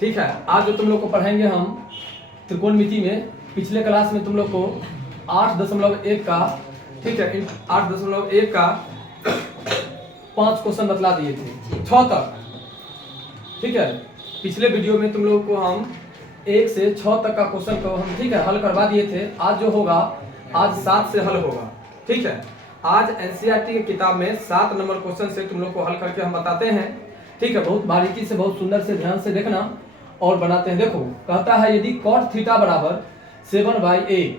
ठीक है, आज जो तुम लोग को पढ़ाएंगे हम त्रिकोणमिति में, पिछले क्लास में तुम लोग को 8.1 का, ठीक है, 8.1 का 5 क्वेश्चन बतला दिए थे 6 तक। ठीक है, पिछले वीडियो में तुम लोग को हम 1 से 6 तक का क्वेश्चन को हम, ठीक है, हल करवा दिए थे। आज जो होगा, आज 7 से हल होगा। ठीक है, आज एनसीईआरटी की किताब में 7 नंबर क्वेश्चन से तुम लोग को हल करके हम बताते हैं। ठीक है, बहुत बारीकी से, बहुत सुंदर से, ध्यान से देखना और बनाते हैं। देखो, कहता है यदि cos थीटा बराबर 7/8,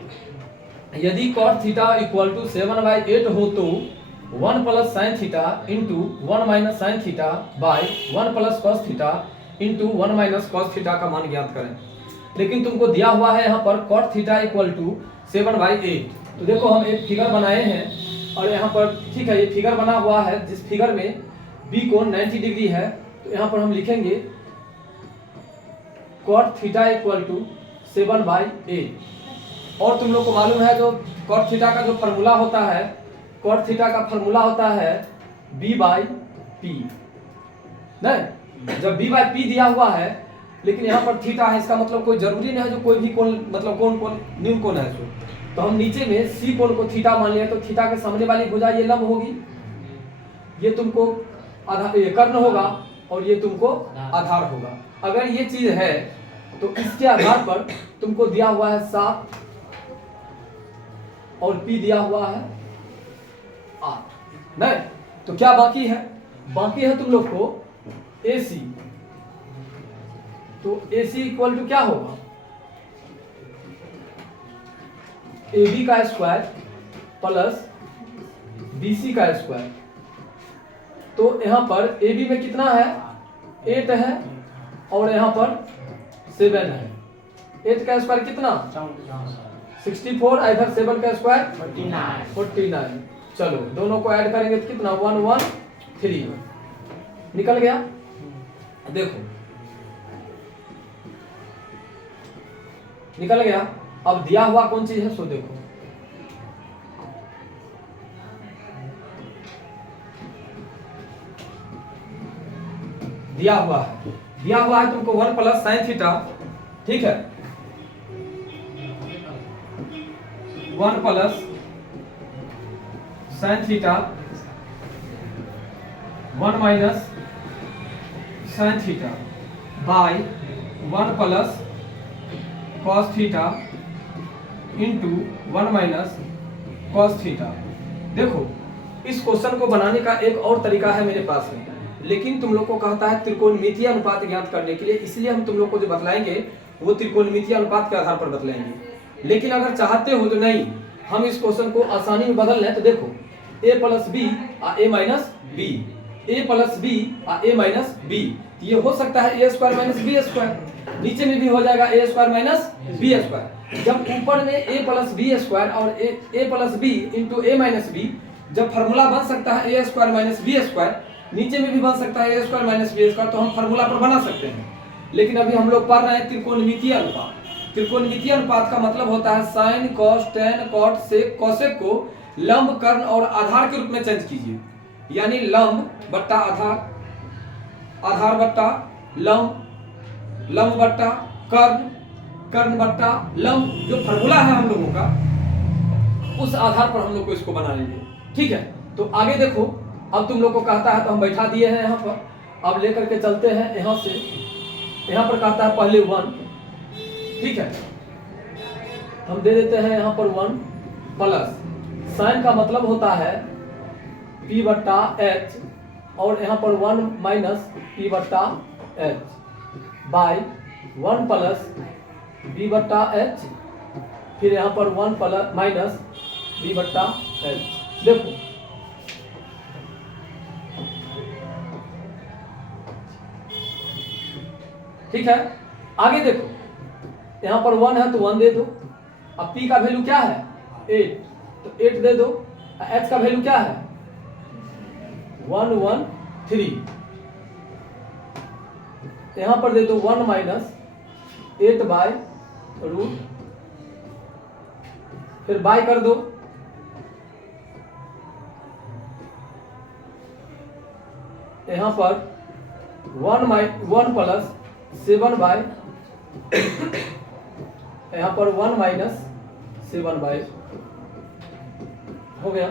यदि cos थीटा इक्वल टू 7/8 हो तो 1 plus sine theta into 1 minus sine theta by 1 plus cos theta into 1 minus cos theta का मान ज्ञात करें। लेकिन तुमको दिया हुआ है यहाँ पर cos थीटा इक्वल टू 7/8। तो देखो, हम एक फिगर बनाए हैं और यहाँ पर, ठीक है, ये फिगर बना हुआ है जिस फिगर में बी कोण 90 डिग्री है। तो यहाँ पर हम लिखेंगे cot थीटा इक्वल टू 7/8। और तुम लोग को मालूम है जो cot थीटा का जो फॉर्मूला होता है, cot थीटा का फॉर्मूला होता है b/p। नहीं, जब b/p दिया हुआ है लेकिन यहाँ पर थीटा है, इसका मतलब कोई जरूरी नहीं है जो कोई भी कोण, मतलब कोण न्यून कोण है। तो हम नीचे में सी कोण को थीटा मान लिया, तो थीटा के सामने वाली भुजा ये लंब होगी, ये तुमको आधार, ये कर्ण होगा और ये तुमको आधार होगा। अगर ये चीज है तो इसके आधार पर तुमको दिया हुआ है 7 और P दिया हुआ है 8। नहीं, तो क्या बाकी है? बाकी है तुम लोग को AC। तो AC इक्वल टू क्या होगा? AB का स्क्वायर प्लस BC का स्क्वायर। तो यहाँ पर AB में कितना है? 8 है और यहाँ पर 7 है। 8 का स्क्वायर कितना? 64, इधर 7 का स्क्वायर 49। चलो, दोनों को ऐड करेंगे तो कितना? 113 निकल गया। देखो, निकल गया। अब दिया हुआ कौन चीज है सो देखो, दिया हुआ है तुमको 1 प्लस साइन थीटा। ठीक है, 1 plus sine theta 1 minus sine theta by 1 plus cos theta into 1 minus cos theta. देखो, इस क्वेश्चन को बनाने का एक और तरीका है मेरे पास में, लेकिन तुम लोग को कहता है त्रिकोणमितीय अनुपात ज्ञात करने के लिए, इसलिए हम तुम लोग को जो बतलाएंगे वो त्रिकोणमितीय अनुपात के आधार पर बतलाएंगे। लेकिन अगर चाहते हो तो नहीं, हम इस क्वेश्चन को आसानी में बदल लें तो देखो, a plus B a minus B, a plus B a minus B, ये हो सकता है a square minus B square. नीचे में भी हो जाएगा a square minus B square. जब ऊपर में a प्लस बी स्क्वायर और a plus B into a minus B, जब फॉर्मूला बन सकता है a square minus B square, नीचे में भी बन सकता है a square minus B square, तो हम फॉर्मूला पर बना सकते हैं। लेकिन अभी हम लोग पढ़ रहे हैं त्रिकोणमितीय अनुपात। त्रिकोणमितीय अनुपात का मतलब होता है साइन, कॉस, टेन, कॉट, सेक, कोसेक को लंब, कर्ण और आधार के रूप में चेंज कीजिए। यानी लंब बट्टा आधार, आधार बट्टा लंब, लंब बट्टा कर्ण, कर्ण बट्टा लंब, जो फॉर्मूला है हम लोगों का, उस आधार पर हम लोग को इसको बना लेंगे। ठीक है, तो आगे देखो, अब तुम लोग को कहता है तो हम बैठा दिए हैं यहाँ पर। अब लेकर के चलते हैं यहाँ से, यहाँ पर कहता है पहले 1। ठीक है, हम दे देते हैं यहाँ पर 1 प्लस साइन का मतलब होता है P बट्टा H, और यहाँ पर 1 माइनस P बट्टा H बाय 1 प्लस B बट्टा H, फिर यहाँ पर 1 प्लस माइनस B बट्टा H। देखो, ठीक है, आगे देखो, यहाँ पर 1 है तो 1 दे दो। अब P का वैल्यू क्या है? 8, तो 8 दे दो। H का वैल्यू क्या है? 113। यहाँ पर दे दो 1 माइनस 8 बाय रूट, फिर बाय कर दो, यहाँ पर 1 प्लस 7 बाय यहाँ पर 1 माइनस 7 बाय हो गया।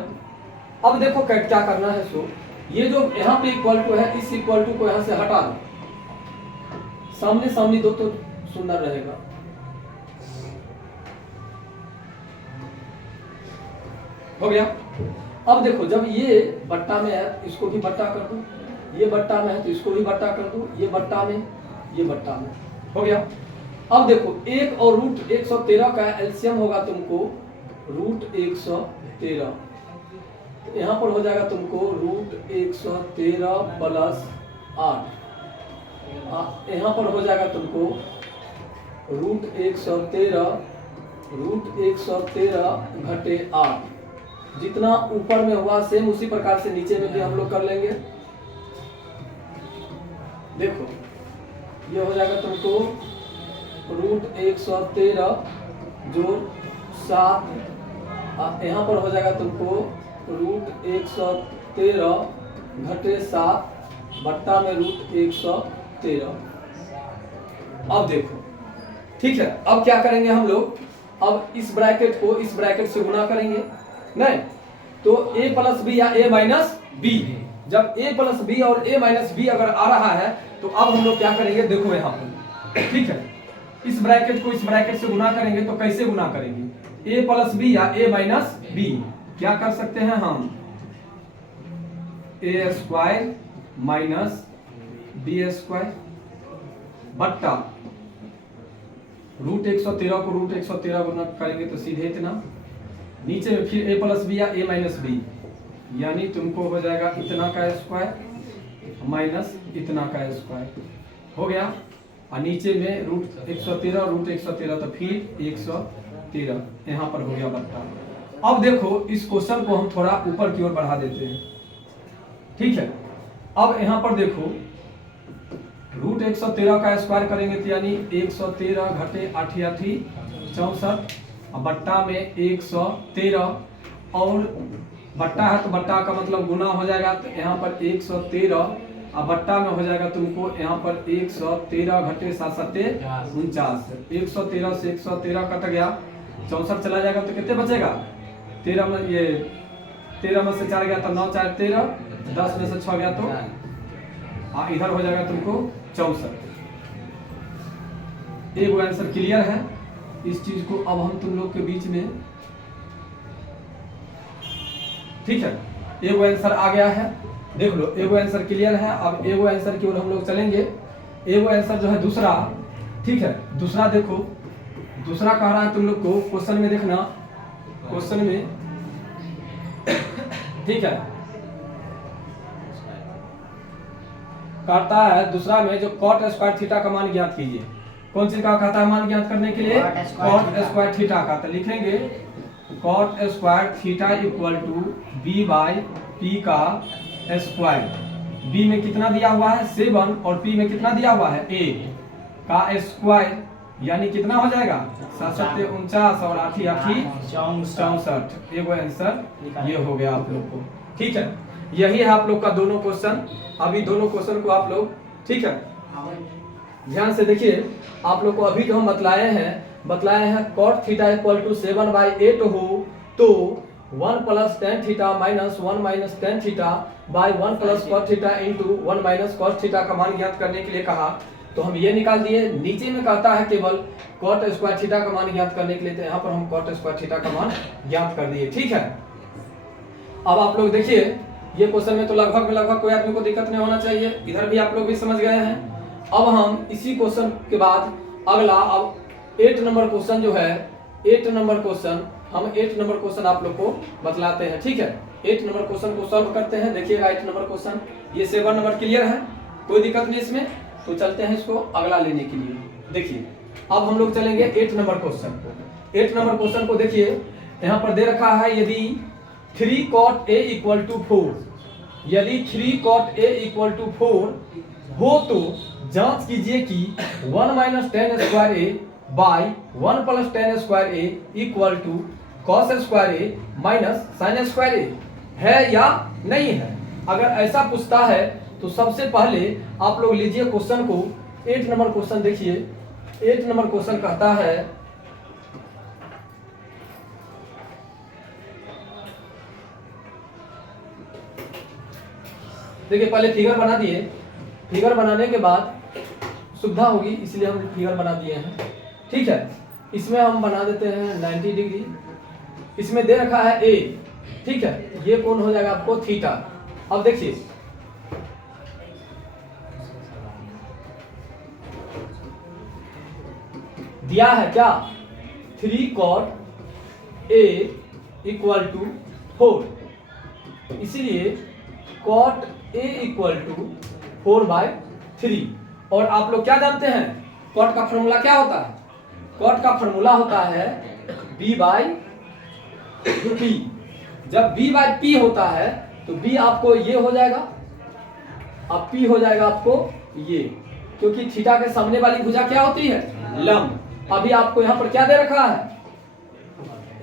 अब देखो क्या करना है। सो ये जो यहाँ पे इक्वल टू है, इस इक्वल टू को यहाँ से हटा दो, सामने सामने दो तो सुंदर रहेगा। हो गया। अब देखो जब ये बट्टा में है इसको भी बट्टा कर दो, ये बट्टा में है तो इसको भी बट्टा कर दो, ये बट्टा में, ये बट्टा में। हो गया। अब देखो 1 और रूट 113 का एलसीएम होगा तुमको रूट 113, यहाँ पर हो जाएगा तुमको रूट 113 प्लस 8, यहाँ पर हो जाएगा तुमको रूट 113 घटे 8। जितना ऊपर में हुआ सेम उसी प्रकार से नीचे में भी हम लोग कर लेंगे। देखो ये हो जाएगा तुमको रूट 113 जोड़ 7, यहाँ पर हो जाएगा तुमको रूट 113 घटे 7 बट्टा में रूट 113। अब देखो ठीक है, अब क्या करेंगे हम लोग, अब इस ब्रैकेट को इस ब्रैकेट से गुना करेंगे, नहीं तो a प्लस बी या a माइनस बी। जब a प्लस बी और a माइनस बी अगर आ रहा है तो अब हम लोग क्या करेंगे, देखो यहाँ पर ठीक है, इस ब्रैकेट को इस ब्रैकेट से गुना करेंगे तो कैसे गुना करेंगे, a प्लस बी या a माइनस बी। क्या कर सकते हैं हम, a square minus B square बट्टा रूट 113 को रूट 113 गुना करेंगे तो सीधे इतना, नीचे में फिर a प्लस बी या a माइनस बी, यानी तुमको हो जाएगा इतना का स्क्वायर माइनस इतना का स्क्वायर। हो गया। और नीचे में रूट 113 रूट 113 तो फिर 113, यहाँ पर हो गया बट्टा। अब देखो इस क्वेश्चन को हम थोड़ा ऊपर की ओर बढ़ा देते हैं, ठीक है। अब यहाँ पर देखो रूट 113 का स्क्वायर करेंगे तो यानी 113 घटे 8 8 64 बट्टा में 113, और बट्टा है तो बट्टा का मतलब गुना हो जाएगा, तो यहाँ पर 113 और बट्टा में हो जाएगा तुमको यहाँ पर 113 घटे 7 7 49, 113 से 113 कट गया, 64 चला जाएगा तो कितने बचेगा, 13 में ये 13 में से 4 गया तो 9 4 13, 10 में से 6 गया तो इधर हो जाएगा तुमको 64। एक आंसर क्लियर है। इस चीज को अब हम तुम लोग के बीच में, ठीक है, एगो आंसर आ गया है, देख लो एगो आंसर क्लियर है। अब एगो आंसर की ओर हम लोग चलेंगे। एगो आंसर जो है दूसरा, ठीक है, दूसरा देखो, दूसरा कह रहा है तुम लोग को क्वेश्चन में देखना, क्वेश्चन में ठीक है कहता है दूसरा में जो कॉट स्क्वायर थीटा का मान ज्ञात कीजिए। कौन सी का कहता है मान ज्ञात करने के लिए, कॉट स्क्वायर थीटा का। तो लिखेंगे cot square theta equal to B by P का स्क्वायर। बी में कितना दिया हुआ है 7 और पी में कितना दिया हुआ है 8 का स्क्वायर, यानी कितना हो जाएगा 7 7 49 और 8 8 64। एगो आंसर ये हो गया आप लोग को, ठीक है। यही है आप लोग का दोनों क्वेश्चन। अभी दोनों क्वेश्चन को आप लोग, ठीक है, ध्यान से देखिए। आप लोग को अभी जो हम बतलाए हैं cot थीटा इक्वल टू 7/8 हो तो 1 plus tan theta minus 1 minus tan theta by 1 plus cot theta into 1 minus cos theta का मान ज्ञात करने के लिए कहा, तो हम ये निकाल दिए। नीचे में कहता है केवल cot स्क्वायर थीटा का मान ज्ञात करने के लिए, तो यहाँ पर हम cot स्क्वायर थीटा का मान ज्ञात कर दिए, ठीक है। अब आप लोग देखिए ये क्वेश्चन में तो लगभग कोई आदमी को दिक्कत नहीं होना चाहिए, इधर भी आप लोग भी समझ गए हैं। अब हम इसी क्वेश्चन के बाद अगला, अब 8 नंबर क्वेश्चन जो है, 8 नंबर क्वेश्चन, हम 8 नंबर क्वेश्चन आप लोग को बतलाते हैं, ठीक है। 8 नंबर क्वेश्चन को सॉल्व करते हैं। देखिएगा 8 नंबर क्वेश्चन, ये 7 नंबर क्लियर है, कोई दिक्कत नहीं इसमें, तो चलते हैं इसको अगला लेने के लिए। देखिए अब हम लोग चलेंगे 8 नंबर क्वेश्चन को। 8 नंबर क्वेश्चन को देखिए, यहाँ पर दे रखा है यदि 3 cot a इक्वल टू 4, यदि 3 cot a इक्वल टू 4 हो तो जांच कीजिए कि 1 minus tan square a by 1 plus tan square a equal to cos square a minus sin square a है या नहीं है। अगर ऐसा पूछता है तो सबसे पहले आप लोग लीजिए क्वेश्चन को 8 नंबर क्वेश्चन देखिए। 8 नंबर क्वेश्चन कहता है देखिए, पहले फिगर बना दिए, फिगर बनाने के बाद सुविधा होगी इसलिए हम फिगर बना दिए हैं, ठीक है। इसमें हम बना देते हैं 90 डिग्री। इसमें दे रखा है ए, ठीक है, ये कोण हो जाएगा आपको थीटा। अब देखिए दिया है क्या, 3 cot A इक्वल टू 4, इसीलिए cot A इक्वल टू 4/3। और आप लोग क्या जानते हैं, cot का फॉर्मूला क्या होता है, cot का फॉर्मूला होता है B/P। जब B/P होता है तो B आपको ये हो जाएगा, अब P हो जाएगा आपको ये, क्योंकि थीटा के सामने वाली भुजा क्या होती है, लंब। अभी आपको यहाँ पर क्या दे रखा है,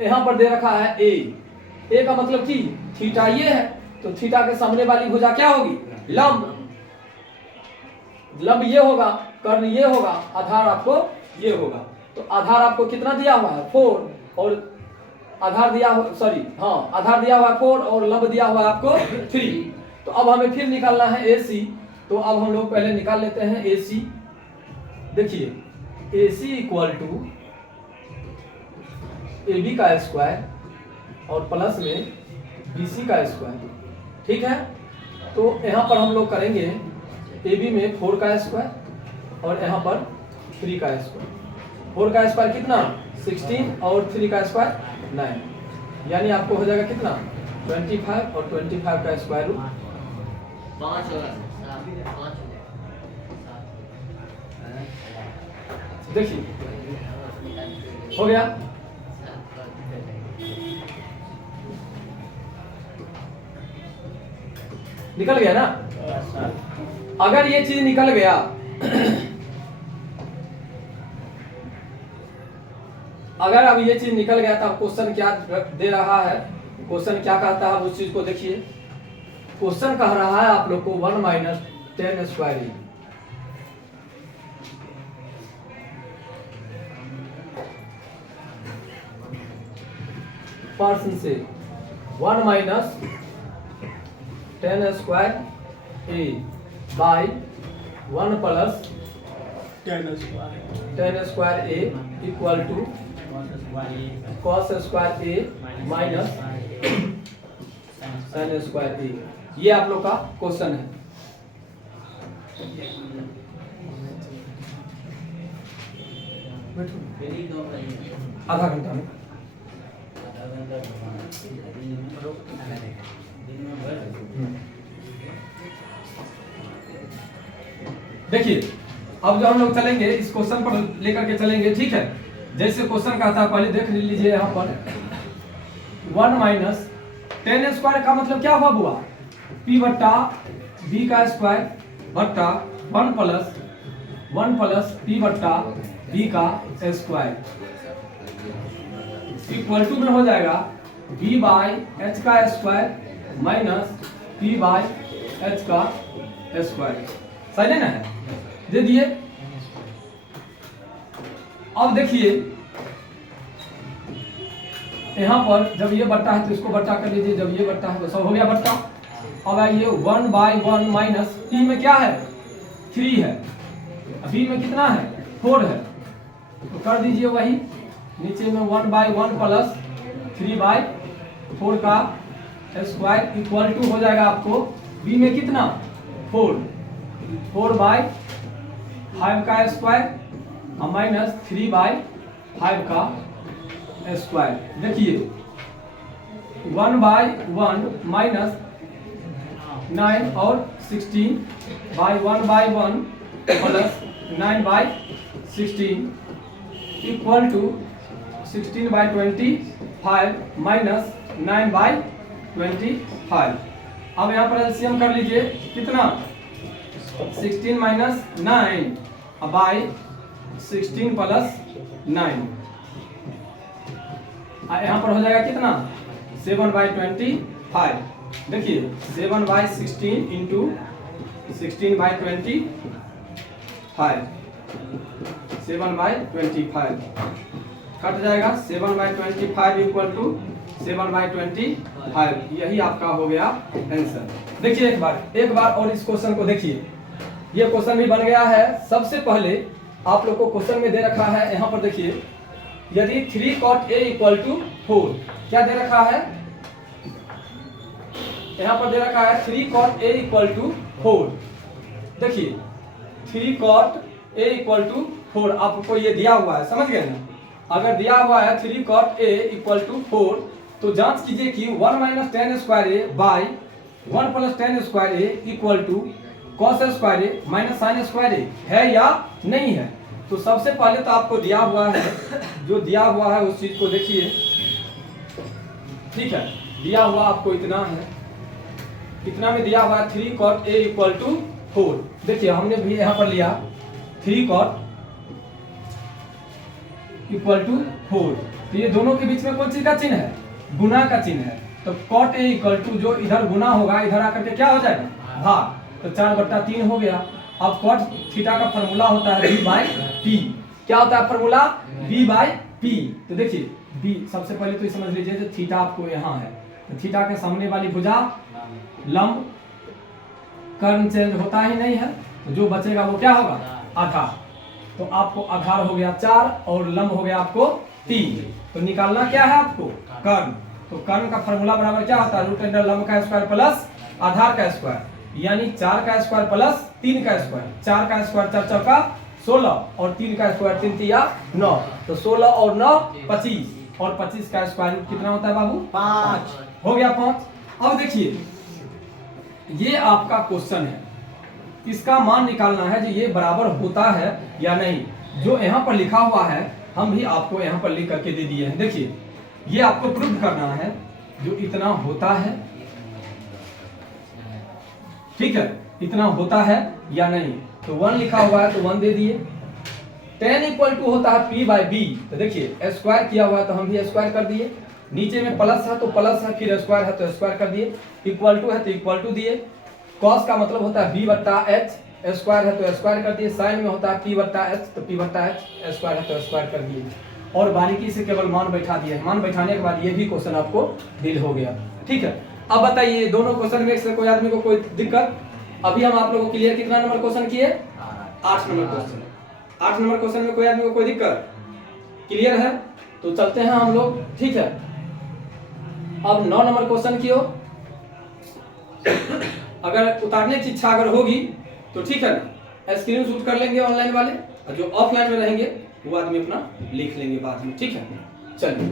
यहाँ पर दे रखा है ए का मतलब कि थीटा ये है, तो थीटा के सामने वाली भुजा क्या होगी, लंब। लंब ये होगा, कर्ण ये होगा, आधार आपको ये होगा। तो आधार आपको कितना दिया हुआ है, 4, और आधार दिया आधार दिया हुआ है 4 और लंब दिया हुआ है आपको 3। तो अब हमें फिर निकालना है AC। तो अब हम लोग पहले निकाल लेते हैं AC। देखिए AC इक्वल टू AB का स्क्वायर और प्लस में BC का स्क्वायर, ठीक है। तो यहाँ पर हम लोग करेंगे AB में 4 का स्क्वायर और यहाँ पर 3 का स्क्वायर। 4 का स्क्वायर कितना, 16 और 3 का स्क्वायर 9, यानी आपको हो जाएगा कितना, 25 और 25 का स्क्वायर रूट 5। देखिए हो गया। निकल गया ना। अगर ये चीज निकल गया अगर अब ये चीज निकल गया तो अब क्वेश्चन क्या दे रहा है, क्वेश्चन क्या कहता है उस चीज को देखिए। क्वेश्चन कह रहा है आप लोग को 1 - 10 स्क्वायर पर्सन से 1 - 10 square A by 1 + 10 square A equal to cos square A minus sin square A। ये आप लोग का क्वेश्चन है। आधा घंटा में देखिए, अब जो हम लोग चलेंगे इस क्वेश्चन पर लेकर के चलेंगे, ठीक है। जैसे क्वेश्चन का था पहले देख लीजिए, यहाँ पर 1 - 10 स्क्वायर का मतलब क्या हुआ बुआ, P बट्टा B का स्क्वायर बट्टा 1 + P बट्टा B का स्क्वायर इक्वल टू में हो जाएगा B/H का स्क्वायर माइनस P/H का स्क्वायर। सही है ना, दे दिए। अब देखिए यहाँ पर जब ये बट्टा है तो इसको बट्टा कर लीजिए, जब ये बट्टा है तो सब हो गया बट्टा। अब आइए 1/1 माइनस P में क्या है, 3 है, B में कितना है, 4 है, तो कर दीजिए वही नीचे में 1/1 प्लस 3/4 का स्क्वायर इक्वल टू हो जाएगा आपको B में कितना, 4/5 का स्क्वायर और माइनस 3/5 का स्क्वायर। देखिए 1/1 माइनस 9 और 16/1/1 प्लस 9/16 इक्वल टू 16/25 माइनस 9/25। अब यहाँ पर एलसीएम कर लीजिए, कितना 16 माइनस 9 बाई 16 प्लस 9, यहाँ पर हो जाएगा कितना 7/25। देखिए 7/16 इंटू 16/20 7/25 कट जाएगा। 7/25 इक्वल टू 7/25, यही आपका हो गया आंसर। देखिए एक बार और इस क्वेश्चन को देखिए, ये क्वेश्चन भी बन गया है। सबसे पहले आप लोग को क्वेश्चन में दे रखा है, यहाँ पर देखिए, यदि 3 cot A इक्वल टू 4, क्या दे रखा है, यहाँ पर दे रखा है 3 cot A इक्वल टू 4। देखिए 3 cot A इक्वल टू 4 आपको ये दिया हुआ है, समझ गए ना। अगर दिया हुआ है 3 cot A इक्वल टू 4, तो जांच कीजिए कि 1 minus ten square A by 1 plus ten square A equal to cos square A minus sine square A है या नहीं है। तो सबसे पहले तो आपको दिया हुआ है, जो दिया हुआ है उस चीज को देखिए, ठीक है। दिया हुआ आपको इतना है, कितना में दिया हुआ है 3 cot A इक्वल टू 4। देखिए हमने भी यहाँ पर लिया 3 cot इक्वल टू 4, तो ये दोनों के बीच में कौन चीज का चिन्ह है, गुना का चिन्ह है। तो cot A इक्वल टू जो इधर गुना होगा, इधर आकर के क्या हो जाएगा, भाग, तो 4/3 हो गया। अब cot थीटा का फॉर्मूला होता है b/p। क्या होता है फॉर्मूला, b/p। तो देखिए b, सबसे पहले तो ये समझ लीजिए जो थीटा आपको यहाँ है, तो थीटा के सामने वाली भुजा लंब, कर्ण चेंज होता ही नहीं है, तो जो बचेगा वो क्या होगा, आधार। तो आपको आधार हो गया 4 और लंब हो गया आपको 3। तो निकालना क्या है आपको, कर्ण। तो कर्ण का फॉर्मूला बराबर क्या होता है, रूट अंडर लंब का स्क्वायर प्लस आधार का स्क्वायर, यानी 4 का स्क्वायर प्लस 3 का स्क्वायर। 4 का स्क्वायर 4 चौका 16 और 3 का स्क्वायर 3 तिया 9, तो 16 और 9 25, और 25 का स्क्वायर रूट कितना होता है बाबू, 5 हो गया 5। अब देखिए ये आपका क्वेश्चन है, इसका मान निकालना है कि ये बराबर होता है या नहीं। जो यहाँ पर लिखा हुआ है हम भी आपको यहाँ पर लिख करके दे दिए हैं। देखिए ये आपको प्रूव करना है, जो इतना होता है, ठीक है, इतना होता है या नहीं। तो 1 लिखा हुआ है तो 1 दे दिए। 10 इक्वल टू होता है p/b, तो देखिए स्क्वायर किया हुआ है तो हम भी स्क्वायर कर दिए, नीचे में प्लस है तो प्लस है, फिर स्क्वायर है तो स्क्वायर कर दिए, इक्वल टू है तो इक्वल टू दिए। कॉस का मतलब होता है b/h, स्क्वायर है तो स्क्वायर कर दिए, साइन में होता है p/h, तो p/h, स्क्वायर है तो स्क्वायर कर दिए, और बारीकी से केवल मान बैठा दिए। मान बैठाने के बाद ये भी क्वेश्चन आपको डील हो गया, ठीक है। अब बताइए दोनों क्वेश्चन में से कोई आदमी को कोई दिक्कत। अभी हम आप लोगों को क्लियर कितना नंबर क्वेश्चन किए, 8 नंबर क्वेश्चन। 8 नंबर क्वेश्चन में कोई आदमी को कोई दिक्कत, क्लियर है। तो चलते हैं हम लोग, ठीक है। अब 9 नंबर क्वेश्चन की हो, अगर उतारने की इच्छा अगर होगी तो ठीक है ना, स्क्रीन शूट कर लेंगे ऑनलाइन वाले, और जो ऑफलाइन में रहेंगे वो आदमी अपना लिख लेंगे बाद में, ठीक है। चलिए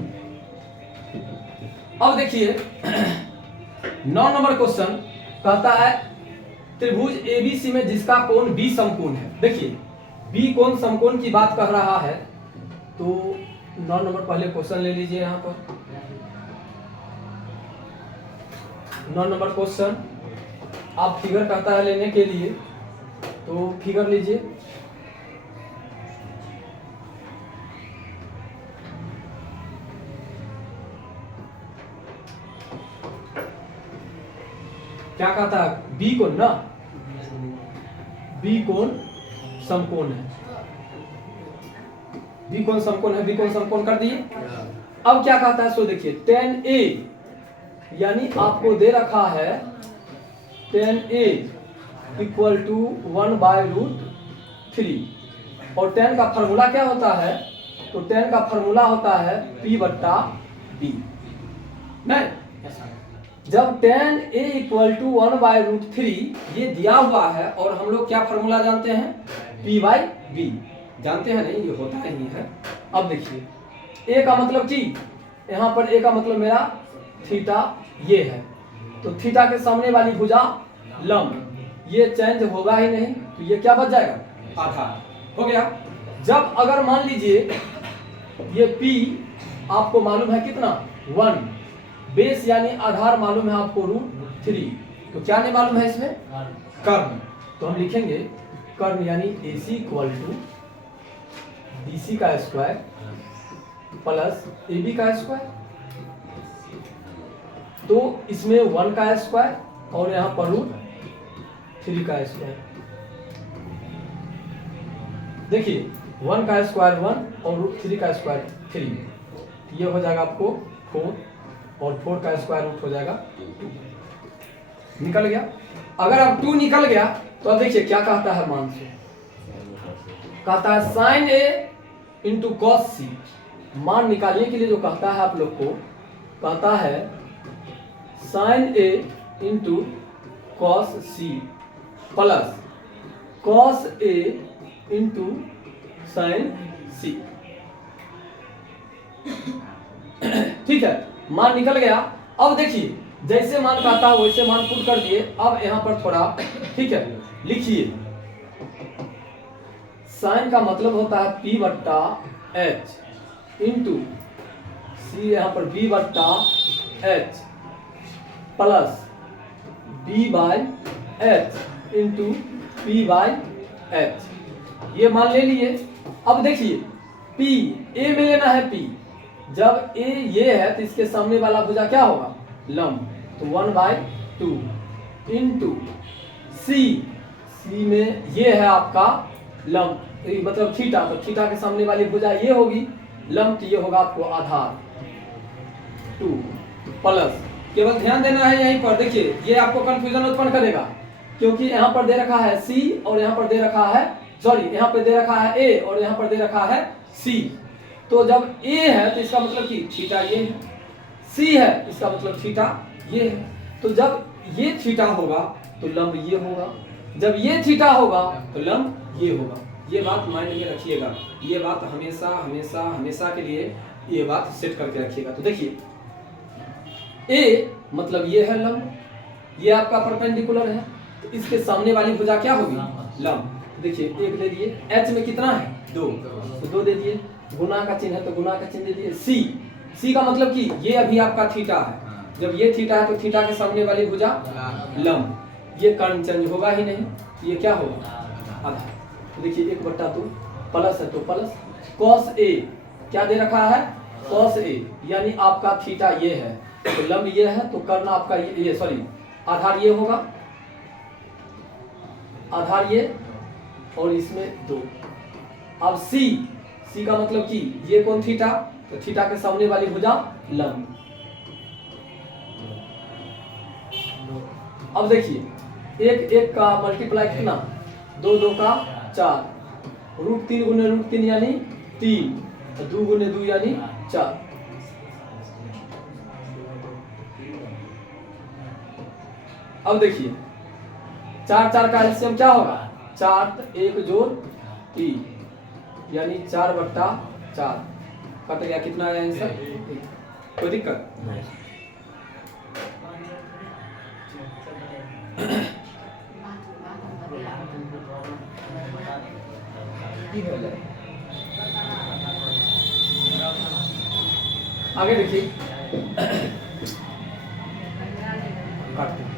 अब देखिए 9 नंबर क्वेश्चन कहता है त्रिभुज ABC में जिसका कोण B समकोण है। देखिए B कोण समकोण की बात कर रहा है, तो 9 नंबर पहले क्वेश्चन ले लीजिए। यहाँ पर 9 नंबर क्वेश्चन आप फिगर कहता है लेने के लिए, तो फिगर लीजिए। क्या कहता है, बी कोण ना, बी कोण समकोण है, बी कोण समकोण है, बी कोण समकोण कर दिए। अब क्या कहता है, सो देखिए 10a, यानी आपको दे रखा है 10a इक्वल टू 1/√3, और 10 का फॉर्मूला क्या होता है, तो 10 का फॉर्मूला होता है p/b। नहीं, जब 10a इक्वल टू 1/√3 ये दिया हुआ है, और हम लोग क्या फॉर्मूला जानते हैं, p/b जानते हैं, नहीं ये होता ही है। अब देखिए a का मतलब कि यहाँ पर a का मतलब मेरा थीटा ये है, तो थीटा के सामने वाली भुजा लंब, ये चेंज होगा ही नहीं, तो ये क्या बच जाएगा, आधार हो गया। जब अगर मान लीजिए ये p आपको मालूम है कितना, 1, बेस यानी आधार मालूम है आपको √3, तो क्या नहीं मालूम है इसमें, कर्ण। तो हम लिखेंगे कर्ण यानी AC इक्वल टू BC का स्क्वायर प्लस AB का स्क्वायर, तो इसमें 1 का स्क्वायर और यहाँ पर √3 का स्क्वायर। देखिए 1 का स्क्वायर 1 और रूट 3 का स्क्वायर 3, ये हो जाएगा आपको 4 और 4 का स्क्वायर रूट हो जाएगा 2। निकल गया। अगर अब 2 निकल गया तो अब देखिए क्या कहता है मान से, कहता है साइन ए इंटू कॉस सी। मान निकालने के लिए जो कहता है आप लोग को, कहता है sine A into cos C plus cos A into sine C. ठीक है, मान निकल गया। अब देखिए जैसे मान कहता है वैसे मान पुट कर दिए। अब यहाँ पर थोड़ा ठीक है लिखिए, साइन का मतलब होता है P बट्टा H इंटू सी, यहाँ पर B बट्टा H plus B by H into P by H। ये मान ले लिए। अब देखिए P A में लेना है P, जब A ये है तो इसके सामने वाला भुजा क्या होगा, लंब, तो 1/2 इंटू C में ये है आपका लंब मतलब थीटा, तो थीटा के सामने वाली भुजा ये होगी लंब, तो ये होगा आपको आधार 2 प्लस, केवल ध्यान देना है यहीं पर, देखिए ये आपको कंफ्यूजन उत्पन्न करेगा क्योंकि यहाँ पर दे रखा है C और यहाँ पर दे रखा है यहाँ पे दे रखा है A और यहाँ पर दे रखा है C। तो जब A है तो इसका मतलब कि थीटा ये है, C है इसका मतलब थीटा ये है। तो जब ये थीटा होगा तो लंब ये होगा, जब ये थीटा होगा तो लंब ये होगा। ये बात माइंड में रखिएगा, ये बात हमेशा हमेशा हमेशा के लिए ये बात सेट करके रखिएगा। तो देखिए A मतलब ये है लंब, ये आपका परपेंडिकुलर है, तो इसके सामने वाली भुजा क्या होगी, लंब। देखिए 1 दे दिए, H में कितना है 2, तो 2 दे दिए, गुना का चिन्ह है तो गुना का चिन्ह दे दिए। C का मतलब कि ये अभी आपका थीटा है, जब ये थीटा है तो थीटा के सामने वाली भुजा लंब, ये कर्ण चेंज होगा ही नहीं, ये क्या होगा आधा। तो देखिए 1/2 प्लस है तो प्लस, कॉस ए क्या दे रखा है, कॉस ए यानी आपका थीटा ये है तो लंब ये है, तो कर्ण आपका ये सॉरी आधार ये होगा, आधार ये और इसमें 2। अब C का मतलब कि ये कौन थीटा, तो थीटा के सामने वाली भुजा लंब। अब देखिए 1 का मल्टीप्लाई कितना, 2 का 4, √3 गुने √3 यानी 3, 2 गुने 2 यानी 4। अब देखिए 4 का एलसीएम क्या होगा, 4 1 जोड़ 3 यानी 4/4 कट गया, कितना आया आंसर, कोई दिक्कत नहीं। आगे देखिए काटते